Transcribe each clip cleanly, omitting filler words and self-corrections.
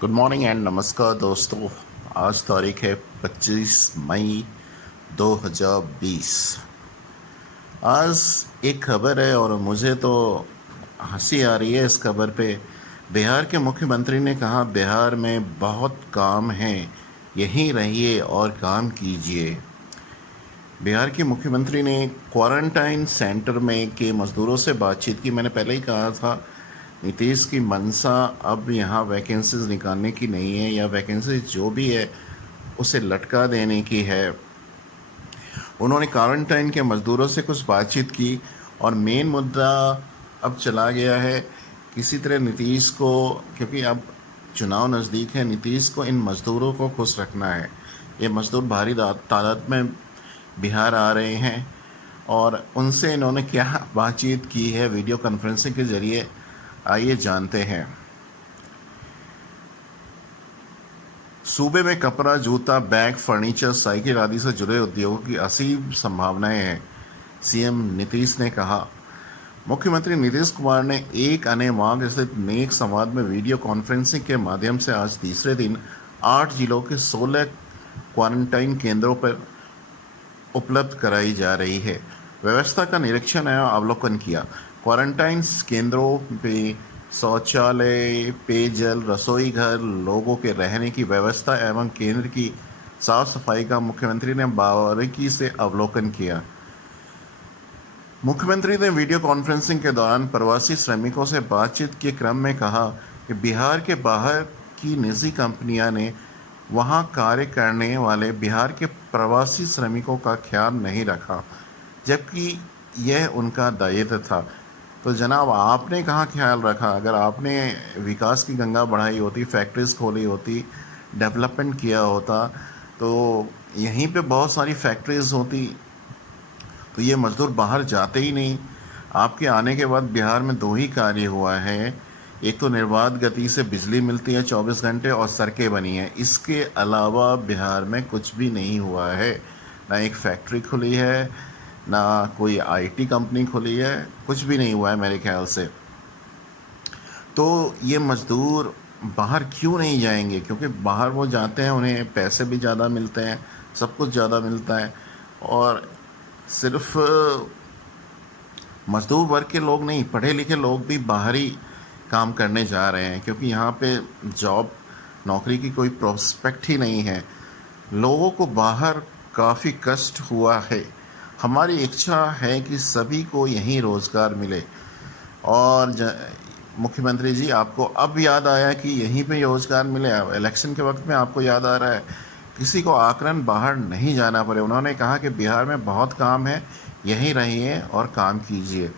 Good morning and नमस्कार दोस्तों। आज तारीख है 25 मई 2020। आज एक खबर है और मुझे तो हंसी आ रही है इस खबर पे। बिहार के मुख्यमंत्री ने कहा बिहार में बहुत काम है, यहीं रहिए और काम कीजिए। बिहार के मुख्यमंत्री ने क्वारंटाइन सेंटर में के मज़दूरों से बातचीत की। मैंने पहले ही कहा था नीतीश की मंशा अब यहाँ वैकेंसीज निकालने की नहीं है, या वैकेंसीज जो भी है उसे लटका देने की है। उन्होंने क्वारंटाइन के मज़दूरों से कुछ बातचीत की और मेन मुद्दा अब चला गया है किसी तरह नीतीश को, क्योंकि अब चुनाव नज़दीक है, नीतीश को इन मज़दूरों को खुश रखना है। ये मज़दूर भारी तादाद में बिहार आ रहे हैं और उनसे इन्होंने क्या बातचीत की है वीडियो कॉन्फ्रेंसिंग के ज़रिए, आइए जानते हैं। सूबे में कपड़ा, जूता, बैग, फर्नीचर, साइकिल आदि से जुड़े उद्योगों की असीम संभावनाएं हैं, सीएम नीतीश ने कहा। मुख्यमंत्री नीतीश कुमार ने एक अनेवाग स्थित नेक संवाद में वीडियो कॉन्फ्रेंसिंग के माध्यम से आज तीसरे दिन 8 जिलों के 16 क्वारंटाइन केंद्रों पर उपलब्ध कराई जा रही है व्यवस्था का निरीक्षण एवं अवलोकन किया। क्वारंटाइन केंद्रों पे शौचालय, पेयजल, रसोई घर, लोगों के रहने की व्यवस्था एवं केंद्र की साफ सफाई का मुख्यमंत्री ने बारीकी से अवलोकन किया। मुख्यमंत्री ने वीडियो कॉन्फ्रेंसिंग के दौरान प्रवासी श्रमिकों से बातचीत के क्रम में कहा कि बिहार के बाहर की निजी कंपनियां ने वहां कार्य करने वाले बिहार के प्रवासी श्रमिकों का ख्याल नहीं रखा, जबकि यह उनका दायित्व था। तो जनाब, आपने कहाँ ख्याल रखा? अगर आपने विकास की गंगा बढ़ाई होती, फैक्ट्रीज खोली होती, डेवलपमेंट किया होता, तो यहीं पे बहुत सारी फैक्ट्रीज होती, तो ये मज़दूर बाहर जाते ही नहीं। आपके आने के बाद बिहार में 2 ही कार्य हुआ है। एक तो निर्बाध गति से बिजली मिलती है 24 घंटे और सड़कें बनी हैं। इसके अलावा बिहार में कुछ भी नहीं हुआ है। ना एक फैक्ट्री खुली है, ना कोई आईटी कंपनी खुली है, कुछ भी नहीं हुआ है मेरे ख्याल से। तो ये मज़दूर बाहर क्यों नहीं जाएंगे? क्योंकि बाहर वो जाते हैं, उन्हें पैसे भी ज़्यादा मिलते हैं, सब कुछ ज़्यादा मिलता है। और सिर्फ मजदूर वर्ग के लोग नहीं, पढ़े लिखे लोग भी बाहर ही काम करने जा रहे हैं, क्योंकि यहाँ पे जॉब नौकरी की कोई प्रोस्पेक्ट ही नहीं है। लोगों को बाहर काफ़ी कष्ट हुआ है। हमारी इच्छा है कि सभी को यहीं रोज़गार मिले। और मुख्यमंत्री जी, आपको अब याद आया कि यहीं पे रोज़गार मिले? इलेक्शन के वक्त में आपको याद आ रहा है किसी को आकलन बाहर नहीं जाना पड़े। उन्होंने कहा कि बिहार में बहुत काम है, यहीं रहिए और काम कीजिए।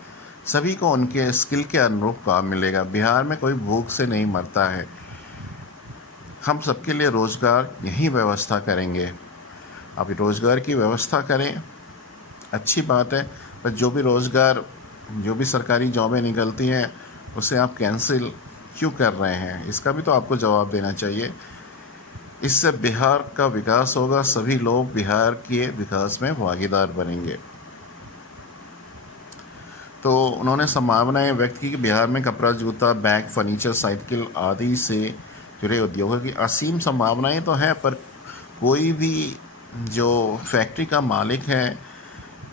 सभी को उनके स्किल के अनुरूप काम मिलेगा। बिहार में कोई भूख से नहीं मरता है। हम सबके लिए रोज़गार यहीं व्यवस्था करेंगे। आप रोज़गार की व्यवस्था करें, अच्छी बात है, पर जो भी सरकारी जॉबें निकलती हैं उसे आप कैंसिल क्यों कर रहे हैं? इसका भी तो आपको जवाब देना चाहिए। इससे बिहार का विकास होगा, सभी लोग बिहार के विकास में भागीदार बनेंगे। तो उन्होंने संभावनाएं व्यक्त की कि बिहार में कपड़ा, जूता, बैग, फर्नीचर, साइकिल आदि से जुड़े उद्योगों की असीम संभावनाएं तो हैं, पर कोई भी जो फैक्ट्री का मालिक है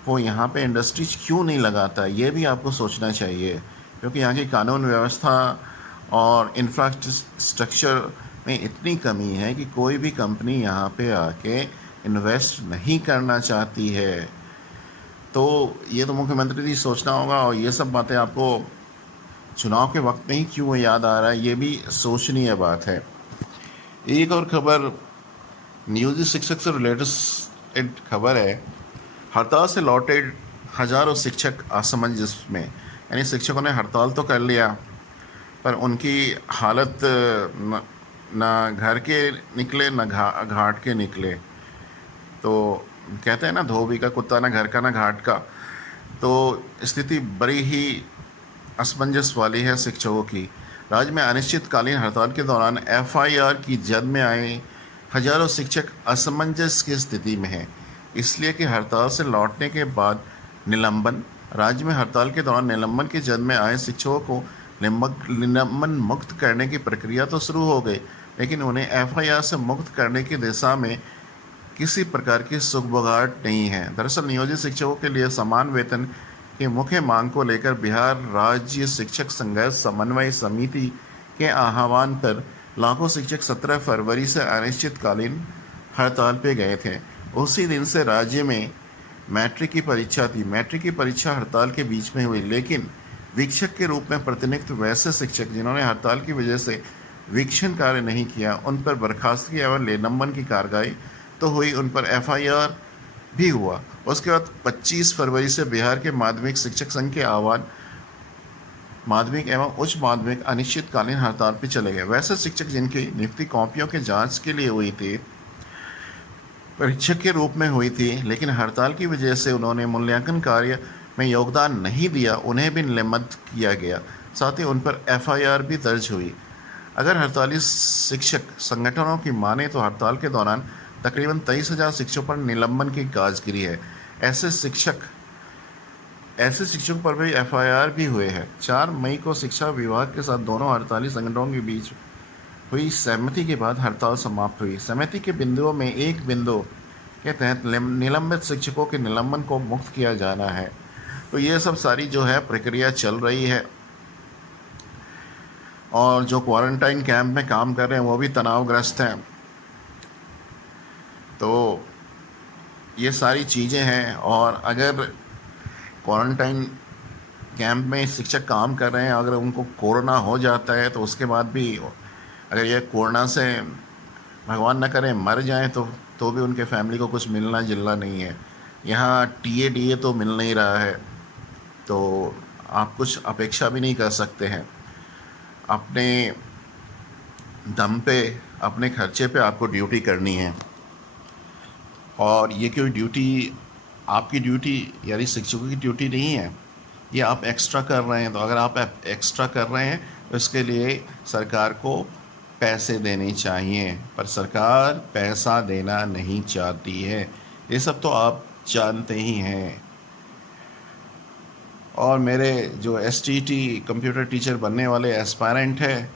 वो यहाँ पे इंडस्ट्रीज क्यों नहीं लगाता? ये भी आपको सोचना चाहिए, क्योंकि यहाँ की कानून व्यवस्था और इंफ्रास्ट्रक्चर में इतनी कमी है कि कोई भी कंपनी यहाँ पे आके इन्वेस्ट नहीं करना चाहती है। तो ये तो मुख्यमंत्री जी सोचना होगा, और ये सब बातें आपको चुनाव के वक्त में ही क्यों याद आ रहा है, ये भी सोचनीय बात है। एक और खबर नियोजित शिक्षक से रिलेटेड खबर है। हड़ताल से लौटे हजारों शिक्षक असमंजस में, यानी शिक्षकों ने हड़ताल तो कर लिया, पर उनकी हालत न घर के निकले, न घाट के निकले। तो कहते हैं ना, धोबी का कुत्ता ना घर का ना घाट का। तो स्थिति बड़ी ही असमंजस वाली है शिक्षकों की। राज्य में अनिश्चितकालीन हड़ताल के दौरान एफआईआर की जद में आए हजारों शिक्षक असमंजस की स्थिति में हैं, इसलिए कि हड़ताल से लौटने के बाद निलंबन। राज्य में हड़ताल के दौरान निलंबन की जद में आए शिक्षकों को निलंबन मुक्त करने की प्रक्रिया तो शुरू हो गई, लेकिन उन्हें एफआईआर से मुक्त करने की दिशा में किसी प्रकार की सुगबुगाहट नहीं है। दरअसल नियोजित शिक्षकों के लिए समान वेतन की मुख्य मांग को लेकर बिहार राज्य शिक्षक संघर्ष समन्वय समिति के आह्वान पर लाखों शिक्षक 17 फरवरी से अनिश्चितकालीन हड़ताल पे गए थे। उसी दिन से राज्य में मैट्रिक की परीक्षा थी। मैट्रिक की परीक्षा हड़ताल के बीच में हुई, लेकिन वीक्षक के रूप में प्रतिनियुक्त वैसे शिक्षक जिन्होंने हड़ताल की वजह से वीक्षण कार्य नहीं किया, उन पर बर्खास्तगी एवं निलंबन की कार्रवाई तो हुई, उन पर एफआईआर भी हुआ। उसके बाद 25 फरवरी से बिहार के माध्यमिक शिक्षक संघ के आह्वान माध्यमिक एवं उच्च माध्यमिक अनिश्चितकालीन हड़ताल पर चले गए। वैसे शिक्षक जिनकी नियुक्ति कॉपियों के जांच के लिए हुई थी, परीक्षक के रूप में हुई थी, लेकिन हड़ताल की वजह से उन्होंने मूल्यांकन कार्य में योगदान नहीं दिया, उन्हें भी निलंबित किया गया। साथ ही उन पर एफआईआर भी दर्ज हुई। अगर हड़ताली शिक्षक संगठनों की माने तो हड़ताल के दौरान तकरीबन 23,000 शिक्षकों पर निलंबन की गाज गिरी है। ऐसे शिक्षकों पर भी एफआईआर भी हुए हैं। 4 मई को शिक्षा विभाग के साथ दोनों हड़ताली संगठनों के बीच हुई सहमति के बाद हड़ताल समाप्त हुई। सहमति के बिंदुओं में एक बिंदु के तहत निलंबित शिक्षकों के निलंबन को मुक्त किया जाना है। तो ये सब सारी जो है प्रक्रिया चल रही है, और जो क्वारंटाइन कैंप में काम कर रहे हैं वो भी तनावग्रस्त हैं। तो ये सारी चीज़ें हैं, और अगर क्वारंटाइन कैंप में शिक्षक काम कर रहे हैं, अगर उनको कोरोना हो जाता है तो उसके बाद भी अगर ये कोरोना से भगवान न करे मर जाएं तो भी उनके फैमिली को कुछ मिलना जुलना नहीं है। यहाँ टीए तो मिल नहीं रहा है, तो आप कुछ अपेक्षा भी नहीं कर सकते हैं। अपने दम पे, अपने खर्चे पे आपको ड्यूटी करनी है, और ये कोई ड्यूटी आपकी ड्यूटी यानी शिक्षकों की ड्यूटी नहीं है, ये आप एक्स्ट्रा कर रहे हैं। तो अगर आप एक्स्ट्रा कर रहे हैं तो इसके लिए सरकार को पैसे देने चाहिए, पर सरकार पैसा देना नहीं चाहती है। ये सब तो आप जानते ही हैं। और मेरे जो एसटीटी कंप्यूटर टीचर बनने वाले एस्पायरेंट हैं,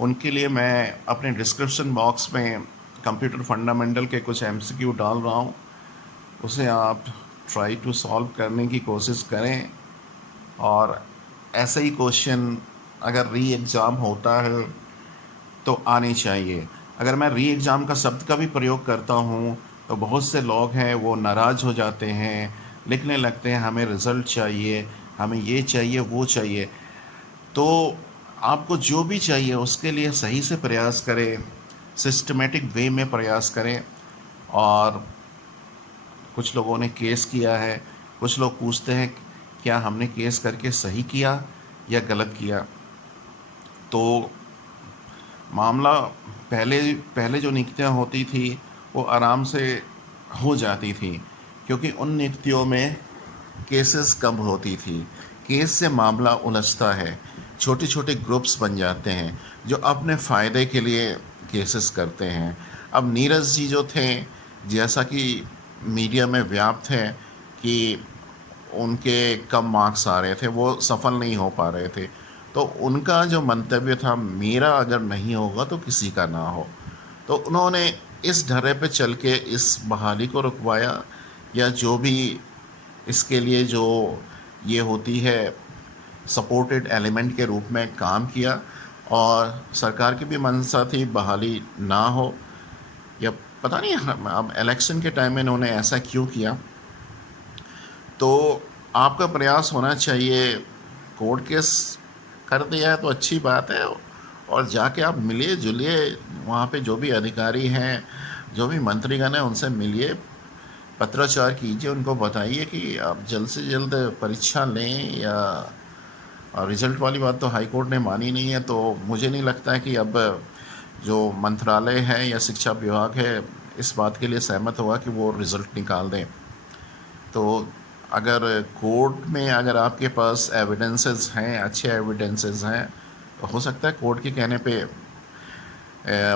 उनके लिए मैं अपने डिस्क्रिप्शन बॉक्स में कंप्यूटर फंडामेंटल के कुछ एमसीक्यू डाल रहा हूँ, उसे आप ट्राई टू सॉल्व करने की कोशिश करें। और ऐसे ही क्वेश्चन अगर री एग्ज़ाम होता है तो आने चाहिए। अगर मैं री एग्ज़ाम का शब्द का भी प्रयोग करता हूँ तो बहुत से लोग हैं वो नाराज़ हो जाते हैं, लिखने लगते हैं हमें रिज़ल्ट चाहिए, हमें ये चाहिए वो चाहिए। तो आपको जो भी चाहिए उसके लिए सही से प्रयास करें, सिस्टमेटिक वे में प्रयास करें। और कुछ लोगों ने केस किया है, कुछ लोग पूछते हैं क्या हमने केस करके सही किया या गलत किया। तो मामला पहले जो नियुक्तियाँ होती थी वो आराम से हो जाती थी, क्योंकि उन नियुक्तियों में केसेस कम होती थी। केस से मामला उलझता है, छोटे छोटे ग्रुप्स बन जाते हैं जो अपने फ़ायदे के लिए केसेस करते हैं। अब नीरज जी जो थे, जैसा कि मीडिया में व्याप्त है कि उनके कम मार्क्स आ रहे थे, वो सफल नहीं हो पा रहे थे, तो उनका जो मंतव्य था मेरा अगर नहीं होगा तो किसी का ना हो, तो उन्होंने इस ढर्रे पे चल के इस बहाली को रुकवाया, या जो भी इसके लिए जो ये होती है सपोर्टेड एलिमेंट के रूप में काम किया। और सरकार की भी मंशा थी बहाली ना हो, या पता नहीं अब इलेक्शन के टाइम में इन्होंने ऐसा क्यों किया। तो आपका प्रयास होना चाहिए, कोर्ट केस कर दिया है तो अच्छी बात है, और जाके आप मिलिए जुलिए, वहाँ पे जो भी अधिकारी हैं, जो भी मंत्रीगण हैं, उनसे मिलिए, पत्राचार कीजिए, उनको बताइए कि आप जल्द से जल्द परीक्षा लें। या और रिज़ल्ट वाली बात तो हाई कोर्ट ने मानी नहीं है, तो मुझे नहीं लगता है कि अब जो मंत्रालय है या शिक्षा विभाग है इस बात के लिए सहमत होगा कि वो रिज़ल्ट निकाल दें। तो अगर कोर्ट में अगर आपके पास एविडेंसेस हैं, अच्छे एविडेंसेस हैं, तो हो सकता है कोर्ट के कहने पे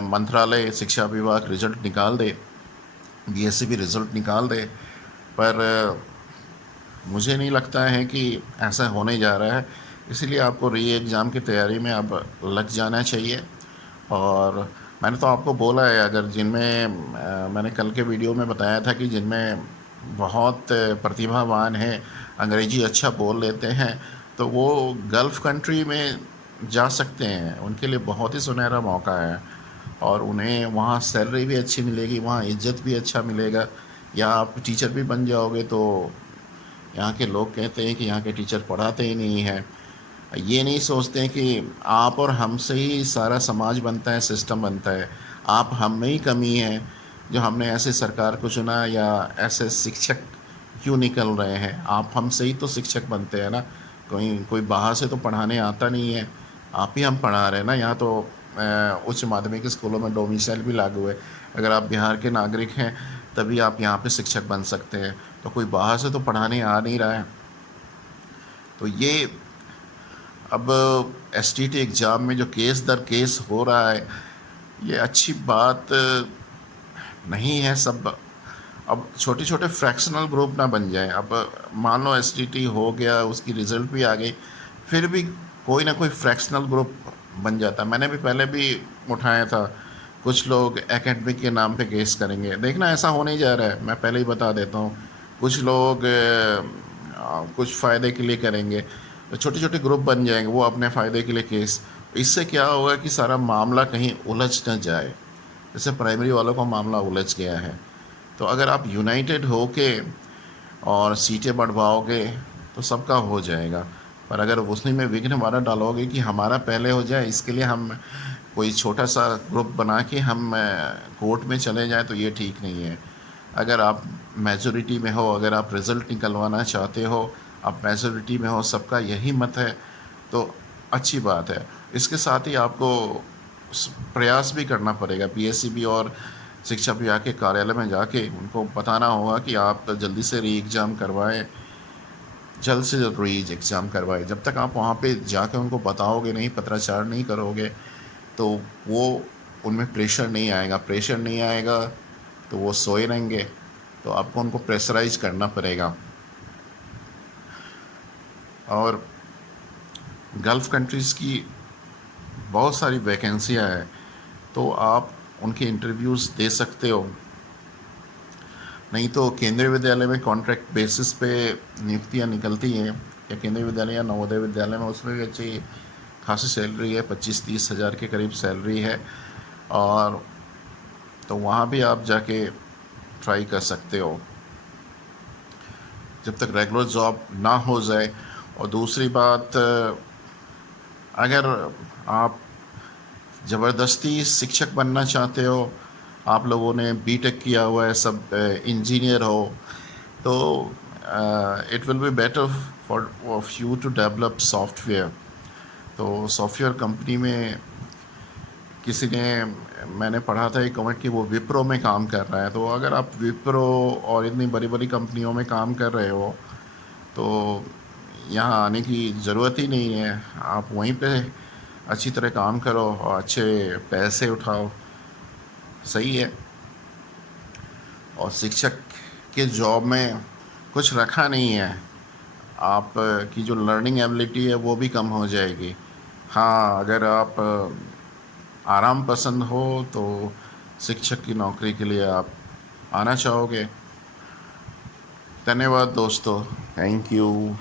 मंत्रालय शिक्षा विभाग रिज़ल्ट निकाल दे, बीएससी भी रिज़ल्ट निकाल दे। पर मुझे नहीं लगता है कि ऐसा होने जा रहा है। इसीलिए आपको री एग्ज़ाम की तैयारी में अब लग जाना चाहिए, और मैंने तो आपको बोला है, अगर जिनमें मैंने कल के वीडियो में बताया था कि जिनमें बहुत प्रतिभावान हैं, अंग्रेजी अच्छा बोल लेते हैं, तो वो गल्फ़ कंट्री में जा सकते हैं। उनके लिए बहुत ही सुनहरा मौका है और उन्हें वहाँ सैलरी भी अच्छी मिलेगी, वहाँ इज़्ज़त भी अच्छा मिलेगा। या आप टीचर भी बन जाओगे तो यहाँ के लोग कहते हैं कि यहाँ के टीचर पढ़ाते ही नहीं हैं। ये नहीं सोचते हैं कि आप और हमसे ही सारा समाज बनता है, सिस्टम बनता है। आप हम में ही कमी है जो हमने ऐसे सरकार को चुना या ऐसे शिक्षक क्यों निकल रहे हैं। आप हमसे ही तो शिक्षक बनते हैं ना, कोई कोई बाहर से तो पढ़ाने आता नहीं है, आप ही हम पढ़ा रहे हैं ना। यहाँ तो उच्च माध्यमिक स्कूलों में डोमिसाइल भी लागू है। अगर आप बिहार के नागरिक हैं तभी आप यहाँ पे शिक्षक बन सकते हैं, तो कोई बाहर से तो पढ़ाने आ नहीं रहा है। तो ये अब एसटीटी एग्ज़ाम में जो केस दर केस हो रहा है, ये अच्छी बात नहीं है। सब अब छोटे छोटे फ्रैक्शनल ग्रुप ना बन जाएं। अब मान लो एसटीटी हो गया, उसकी रिज़ल्ट भी आ गई, फिर भी कोई ना कोई फ्रैक्शनल ग्रुप बन जाता। मैंने भी पहले भी उठाया था, कुछ लोग एकेडमिक के नाम पे केस करेंगे। देखना ऐसा होने ही जा रहा है, मैं पहले ही बता देता हूँ। कुछ लोग कुछ फ़ायदे के लिए करेंगे, तो छोटे छोटे ग्रुप बन जाएंगे, वो अपने फ़ायदे के लिए केस। इससे क्या होगा कि सारा मामला कहीं उलझ न जाए। जैसे प्राइमरी वालों का मामला उलझ गया है, तो अगर आप यूनाइटेड होके और सीटें बढ़वाओगे तो सबका हो जाएगा। पर अगर उसी में विघ्न हमारा डालोगे कि हमारा पहले हो जाए, इसके लिए हम कोई छोटा सा ग्रुप बना के हम कोर्ट में चले जाएं, तो ये ठीक नहीं है। अगर आप मेजॉरिटी में हो, अगर आप रिज़ल्ट निकलवाना चाहते हो, आप मेजॉरिटी में हो, सबका यही मत है, तो अच्छी बात है। इसके साथ ही आपको प्रयास भी करना पड़ेगा। पीएससीबी और शिक्षा विभाग के कार्यालय में जाके उनको बताना होगा कि आप जल्दी से री एग्ज़ाम करवाएं, जल्द से जल्द री एग्ज़ाम करवाएं। जब तक आप वहाँ पे जाके उनको बताओगे नहीं, पत्राचार नहीं करोगे, तो वो उनमें प्रेशर नहीं आएगा। प्रेशर नहीं आएगा तो वो सोए रहेंगे, तो आपको उनको प्रेशराइज करना पड़ेगा। और गल्फ़ कंट्रीज़ की बहुत सारी वैकेंसियाँ हैं, तो आप उनके इंटरव्यूज़ दे सकते हो। नहीं तो केंद्रीय विद्यालय में कॉन्ट्रैक्ट बेसिस पे नियुक्तियाँ निकलती हैं, या केंद्रीय विद्यालय या नवोदय विद्यालय में, उसमें भी अच्छी खासी सैलरी है, 25-30 हज़ार के करीब सैलरी है। और तो वहाँ भी आप जाके ट्राई कर सकते हो जब तक रेगुलर जॉब ना हो जाए। और दूसरी बात, अगर आप ज़बरदस्ती शिक्षक बनना चाहते हो, आप लोगों ने बीटेक किया हुआ है, सब इंजीनियर हो, तो it will be better for of you to develop software. तो सॉफ्टवेयर कंपनी में किसी ने, मैंने पढ़ा था एक कमेंट कि वो विप्रो में काम कर रहा है। तो अगर आप विप्रो और इतनी बड़ी बड़ी कंपनियों में काम कर रहे हो, तो यहाँ आने की ज़रूरत ही नहीं है। आप वहीं पे अच्छी तरह काम करो और अच्छे पैसे उठाओ, सही है। और शिक्षक के जॉब में कुछ रखा नहीं है, आप की जो लर्निंग एबिलिटी है वो भी कम हो जाएगी। हाँ, अगर आप आराम पसंद हो तो शिक्षक की नौकरी के लिए आप आना चाहोगे। धन्यवाद दोस्तों, थैंक यू।